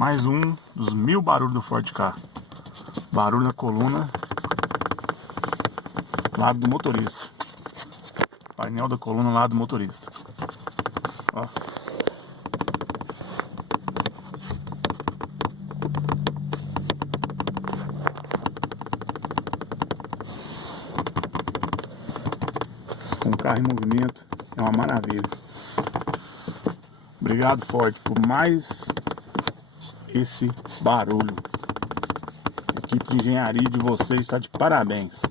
Mais um dos 1000 barulhos do Ford Ka. Barulho na coluna, lado do motorista. Painel da coluna, lado do motorista. Ó. Com o carro em movimento é uma maravilha. Obrigado, Ford, por mais esse barulho. A equipe de engenharia de vocês está de parabéns.